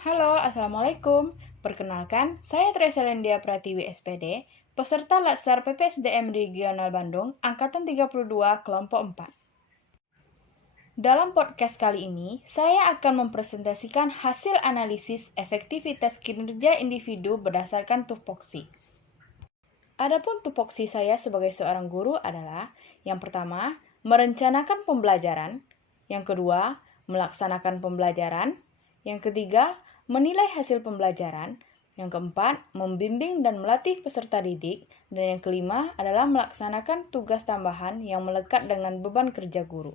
Halo, Assalamualaikum. Perkenalkan, saya Tresalendia Pratiwi SPD, peserta Latsar PPSDM Regional Bandung, Angkatan 32, Kelompok 4. Dalam podcast kali ini, saya akan mempresentasikan hasil analisis efektivitas kinerja individu berdasarkan tupoksi. Adapun tupoksi saya sebagai seorang guru adalah, yang pertama, merencanakan pembelajaran, yang kedua, melaksanakan pembelajaran, yang ketiga, menilai hasil pembelajaran, yang keempat, membimbing dan melatih peserta didik, dan yang kelima adalah melaksanakan tugas tambahan yang melekat dengan beban kerja guru.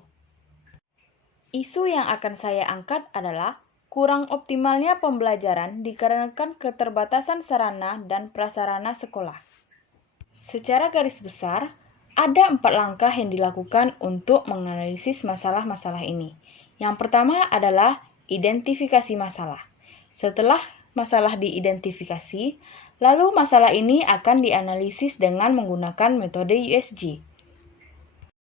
Isu yang akan saya angkat adalah kurang optimalnya pembelajaran dikarenakan keterbatasan sarana dan prasarana sekolah. Secara garis besar, ada 4 langkah yang dilakukan untuk menganalisis masalah-masalah ini. Yang pertama adalah identifikasi masalah. Setelah masalah diidentifikasi, lalu masalah ini akan dianalisis dengan menggunakan metode USG.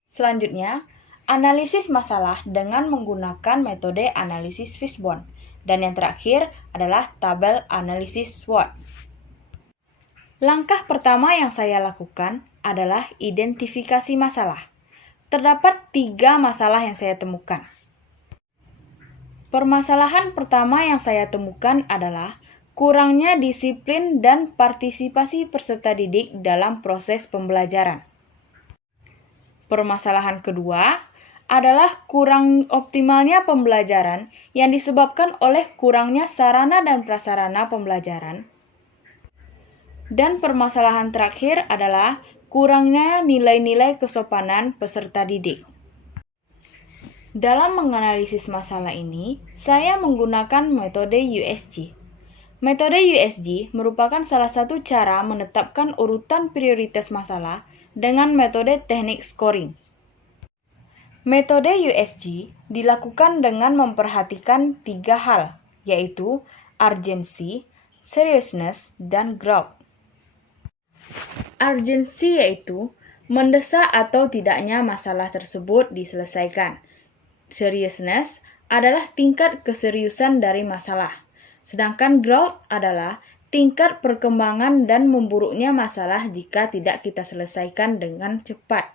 Selanjutnya, analisis masalah dengan menggunakan metode analisis Fishbone. Dan yang terakhir adalah tabel analisis SWOT. Langkah pertama yang saya lakukan adalah identifikasi masalah. Terdapat 3 masalah yang saya temukan. Permasalahan pertama yang saya temukan adalah kurangnya disiplin dan partisipasi peserta didik dalam proses pembelajaran. Permasalahan kedua adalah kurang optimalnya pembelajaran yang disebabkan oleh kurangnya sarana dan prasarana pembelajaran. Dan permasalahan terakhir adalah kurangnya nilai-nilai kesopanan peserta didik. Dalam menganalisis masalah ini, saya menggunakan metode USG. Metode USG merupakan salah satu cara menetapkan urutan prioritas masalah dengan metode teknik scoring. Metode USG dilakukan dengan memperhatikan 3 hal, yaitu urgency, seriousness, dan growth. Urgency yaitu mendesak atau tidaknya masalah tersebut diselesaikan. Seriousness adalah tingkat keseriusan dari masalah, sedangkan growth adalah tingkat perkembangan dan memburuknya masalah jika tidak kita selesaikan dengan cepat.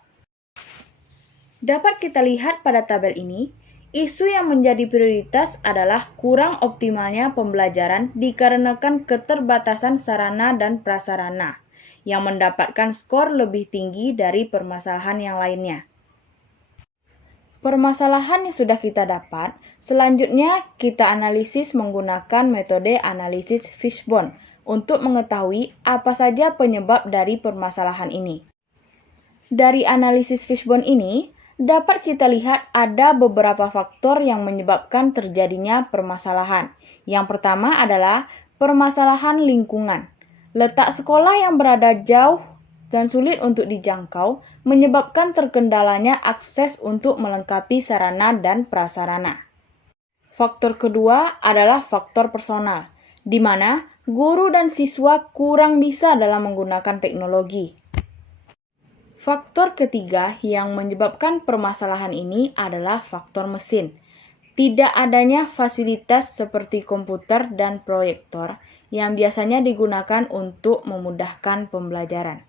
Dapat kita lihat pada tabel ini, isu yang menjadi prioritas adalah kurang optimalnya pembelajaran dikarenakan keterbatasan sarana dan prasarana, yang mendapatkan skor lebih tinggi dari permasalahan yang lainnya. Permasalahan yang sudah kita dapat, selanjutnya kita analisis menggunakan metode analisis Fishbone untuk mengetahui apa saja penyebab dari permasalahan ini. Dari analisis Fishbone ini, dapat kita lihat ada beberapa faktor yang menyebabkan terjadinya permasalahan. Yang pertama adalah permasalahan lingkungan. Letak sekolah yang berada jauh dan sulit untuk dijangkau menyebabkan terkendalanya akses untuk melengkapi sarana dan prasarana. Faktor kedua adalah faktor personal, di mana guru dan siswa kurang bisa dalam menggunakan teknologi. Faktor ketiga yang menyebabkan permasalahan ini adalah faktor mesin. Tidak adanya fasilitas seperti komputer dan proyektor yang biasanya digunakan untuk memudahkan pembelajaran.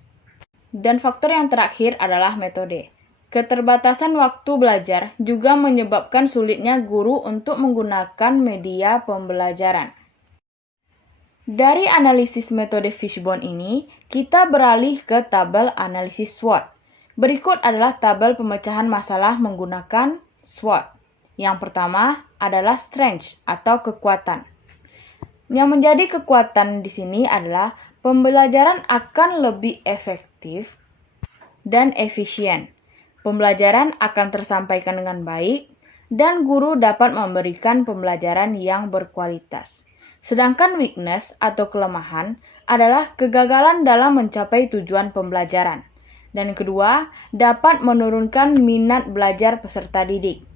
Dan faktor yang terakhir adalah metode. Keterbatasan waktu belajar juga menyebabkan sulitnya guru untuk menggunakan media pembelajaran. Dari analisis metode Fishbone ini, kita beralih ke tabel analisis SWOT. Berikut adalah tabel pemecahan masalah menggunakan SWOT. Yang pertama adalah strength atau kekuatan. Yang menjadi kekuatan di sini adalah pembelajaran akan lebih efektif dan efisien. Pembelajaran akan tersampaikan dengan baik dan guru dapat memberikan pembelajaran yang berkualitas. Sedangkan weakness atau kelemahan adalah kegagalan dalam mencapai tujuan pembelajaran. Dan yang kedua, dapat menurunkan minat belajar peserta didik.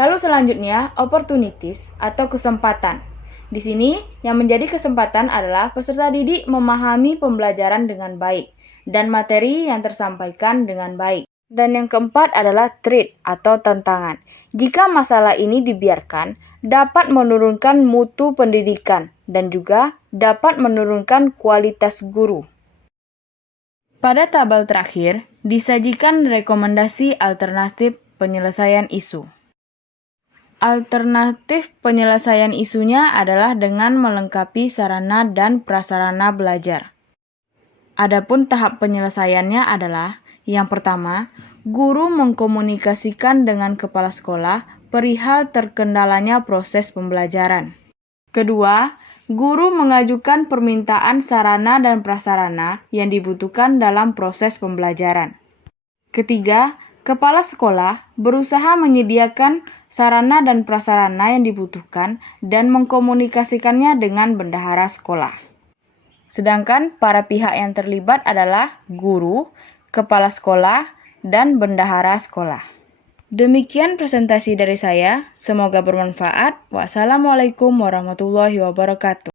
Lalu selanjutnya, opportunities atau kesempatan. Di sini, yang menjadi kesempatan adalah peserta didik memahami pembelajaran dengan baik dan materi yang tersampaikan dengan baik. Dan yang keempat adalah threat atau tantangan. Jika masalah ini dibiarkan, dapat menurunkan mutu pendidikan dan juga dapat menurunkan kualitas guru. Pada tabel terakhir, disajikan rekomendasi alternatif penyelesaian isu. Alternatif penyelesaian isunya adalah dengan melengkapi sarana dan prasarana belajar. Adapun tahap penyelesaiannya adalah, yang pertama, guru mengkomunikasikan dengan kepala sekolah perihal terkendalanya proses pembelajaran. Kedua, guru mengajukan permintaan sarana dan prasarana yang dibutuhkan dalam proses pembelajaran. Ketiga, kepala sekolah berusaha menyediakan sarana dan prasarana yang dibutuhkan dan mengkomunikasikannya dengan bendahara sekolah. Sedangkan para pihak yang terlibat adalah guru, kepala sekolah, dan bendahara sekolah. Demikian presentasi dari saya, semoga bermanfaat. Wassalamualaikum warahmatullahi wabarakatuh.